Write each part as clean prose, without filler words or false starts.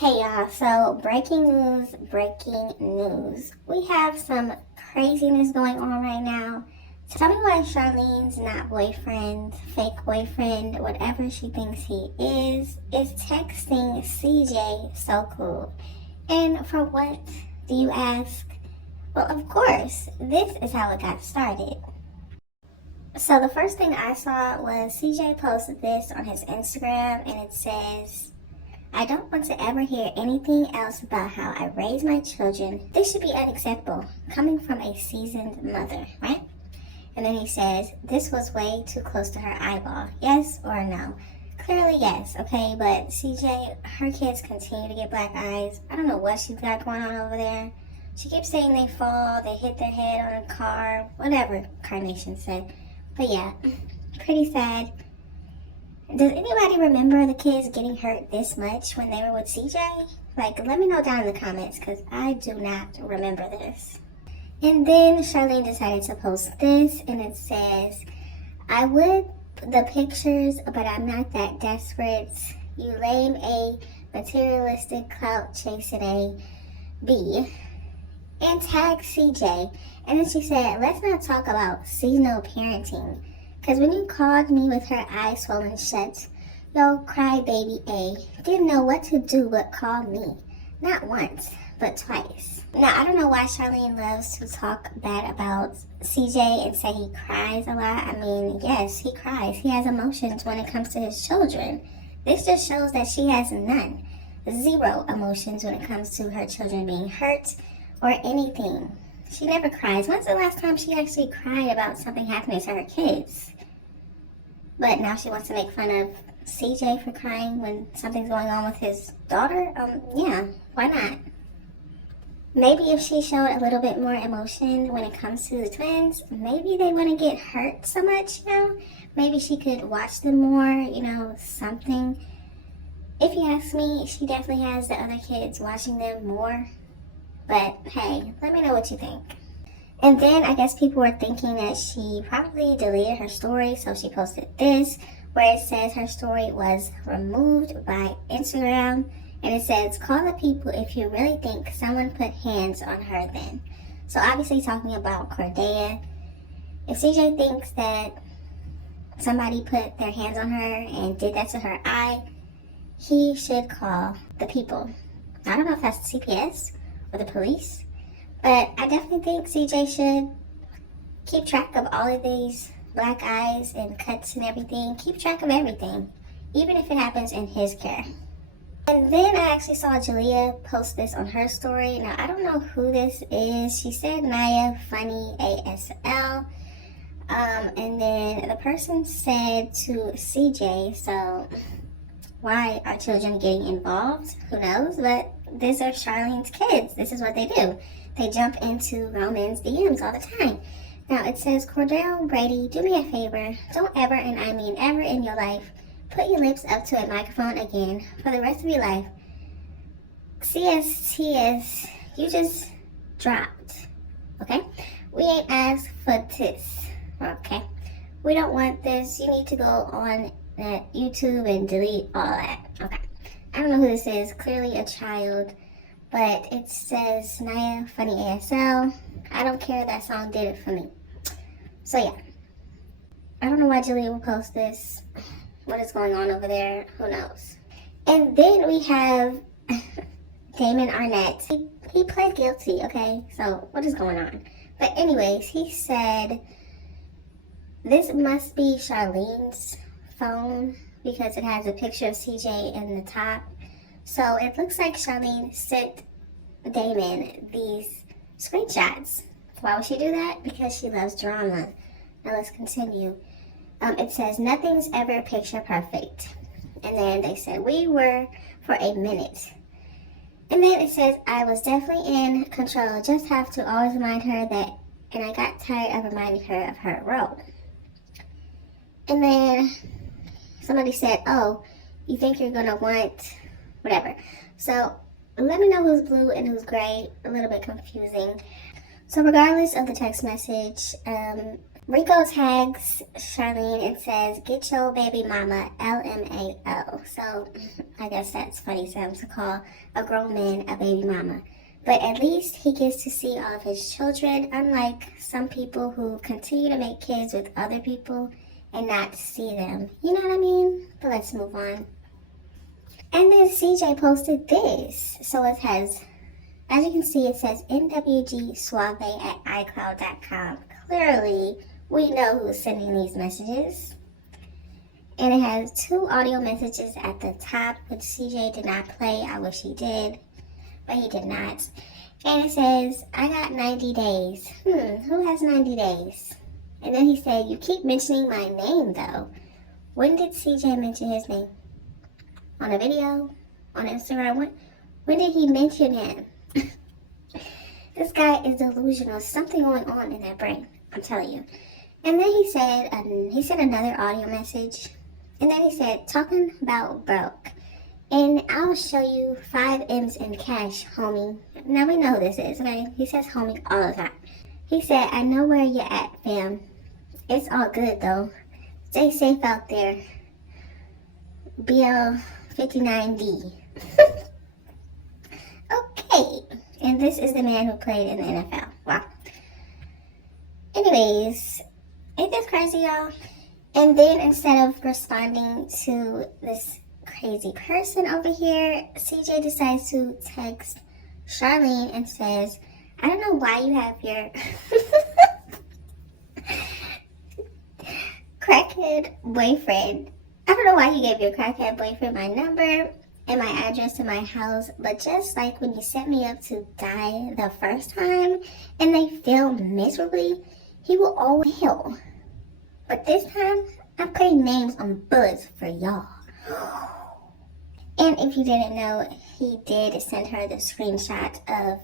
Hey y'all, so breaking news. We have some craziness going on right now. Tell me why Charlene's not boyfriend, fake boyfriend, whatever she thinks he is texting CJ so cool. And for what, do you ask? Well, of course, this is how it got started. So the first thing I saw was CJ posted this on his Instagram and it says, I don't want to ever hear anything else about how I raise my children. This should be unacceptable, coming from a seasoned mother, right? And then he says, this was way too close to her eyeball. Yes or no? Clearly yes, okay? But CJ, her kids continue to get black eyes. I don't know what she's got going on over there. She keeps saying they fall, they hit their head on a car, whatever Carnation said. But yeah, pretty sad. Does anybody remember the kids getting hurt this much when they were with CJ? Like, let me know down in the comments because I do not remember this. And then Charlene decided to post this and it says, I would the pictures, but I'm not that desperate. You lame A, materialistic clout chasing A, B. And tag CJ. And then she said, let's not talk about seasonal parenting. Because when you called me with her eyes swollen shut, yo crybaby A didn't know what to do but call me. Not once, but twice. Now, I don't know why Charlene loves to talk bad about CJ and say he cries a lot. I mean, yes, he cries. He has emotions when it comes to his children. This just shows that she has none. Zero emotions when it comes to her children being hurt or anything. She never cries. When's the last time she actually cried about something happening to her kids? But now she wants to make fun of CJ for crying when something's going on with his daughter? Yeah, why not? Maybe if she showed a little bit more emotion when it comes to the twins, maybe they wouldn't get hurt so much, Maybe she could watch them more, something. If you ask me, she definitely has the other kids watching them more. But hey, let me know what you think. And then I guess people were thinking that she probably deleted her story, so she posted this where it says her story was removed by Instagram. And it says, call the people if you really think someone put hands on her then. So obviously talking about Cordea. If CJ thinks that somebody put their hands on her and did that to her eye, he should call the people. I don't know if that's CPS or the police, but I definitely think CJ should keep track of all of these black eyes and cuts and everything. Keep track of everything, even if it happens in his care. And then I actually saw Jalea post this on her story. Now, I don't know who this is. She said Naya Funny ASL. And then the person said to CJ, so why are children getting involved? Who knows? But these are Charlene's kids. This is what they do. They jump into Roman's DMs all the time. Now it says, Cordell Brady, do me a favor. Don't ever, and I mean ever in your life, put your lips up to a microphone again for the rest of your life. CSTS, you just dropped. Okay? We ain't asked for this. Okay? We don't want this. You need to go on YouTube and delete all that. Okay. I don't know who this is. Clearly a child. But it says Naya Funny ASL. I don't care. That song did it for me. So yeah. I don't know why Jalea will post this. What is going on over there? Who knows? And then we have Damon Arnett. He pled guilty, okay? So what is going on? But anyways, he said this must be Charlene's phone because it has a picture of CJ in the top. So it looks like Charlene sent Damon these screenshots. Why would she do that? Because she loves drama. Now let's continue. It says, nothing's ever picture perfect. And then they said, we were for a minute. And then it says, I was definitely in control. Just have to always remind her that, and I got tired of reminding her of her role. And then somebody said, oh, you think you're going to want whatever. So let me know who's blue and who's gray. A little bit confusing. So regardless of the text message, Rico tags Charlene and says, "Get your baby mama, LMAO." So I guess that's funny sounds to call a grown man a baby mama. But at least he gets to see all of his children, unlike some people who continue to make kids with other people and not see them. You know what I mean? But let's move on. And then CJ posted this. So it has, as you can see, it says nwgsuave@icloud.com. Clearly, we know who's sending these messages. And it has 2 audio messages at the top, which CJ did not play. I wish he did, but he did not. And it says, "I got 90 days. Who has 90 days? And then he said, "You keep mentioning my name, though." When did CJ mention his name? On a video? On Instagram? When did he mention him? This guy is delusional. Something going on in that brain, I'm telling you. And then he sent another audio message. And then he said, "Talking about broke. And I'll show you 5 M's in cash, homie." Now we know who this is, okay? He says homie all the time. He said, "I know where you're at, fam. It's all good, though. Stay safe out there. BL59D." Okay. And this is the man who played in the NFL. Wow. Anyways, ain't this crazy, y'all? And then instead of responding to this crazy person over here, CJ decides to text Charlene and says, "I don't know why you have your crackhead boyfriend. I don't know why you gave your crackhead boyfriend my number and my address to my house, but just like when you set me up to die the first time and they fail miserably, he will always fail. But this time, I'm putting names on bullets for y'all." And if you didn't know, he did send her the screenshot of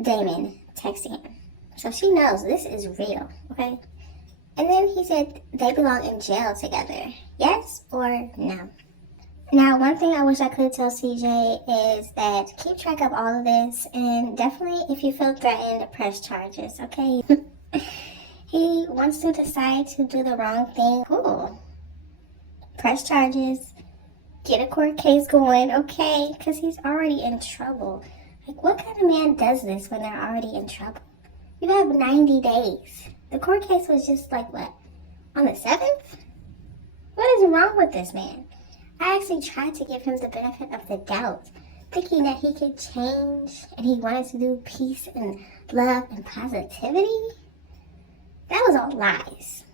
Damon texting him. So she knows this is real, okay? And then he said they belong in jail together. Yes or no? Now, one thing I wish I could tell CJ is that keep track of all of this, and definitely if you feel threatened, press charges, okay? He wants to decide to do the wrong thing. Cool. Press charges. Get a court case going, okay? Because he's already in trouble. Like, what kind of man does this when they're already in trouble? You have 90 days. The court case was just like, what, on the 7th? What is wrong with this man? I actually tried to give him the benefit of the doubt, thinking that he could change and he wanted to do peace and love and positivity. That was all lies.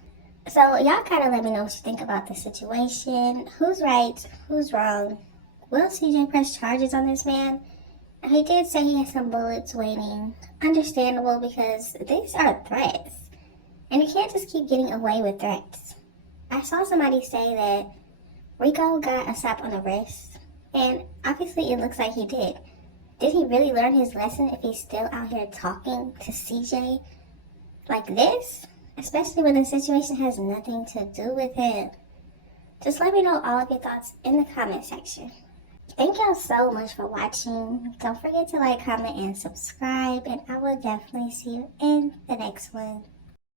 So y'all kind of let me know what you think about the situation. Who's right? Who's wrong? Will CJ press charges on this man? He did say he has some bullets waiting. Understandable, because these are threats. And you can't just keep getting away with threats. I saw somebody say that Rico got a slap on the wrist. And obviously it looks like he did. Did he really learn his lesson if he's still out here talking to CJ like this? Especially when the situation has nothing to do with him. Just let me know all of your thoughts in the comment section. Thank y'all so much for watching. Don't forget to like, comment, and subscribe. And I will definitely see you in the next one.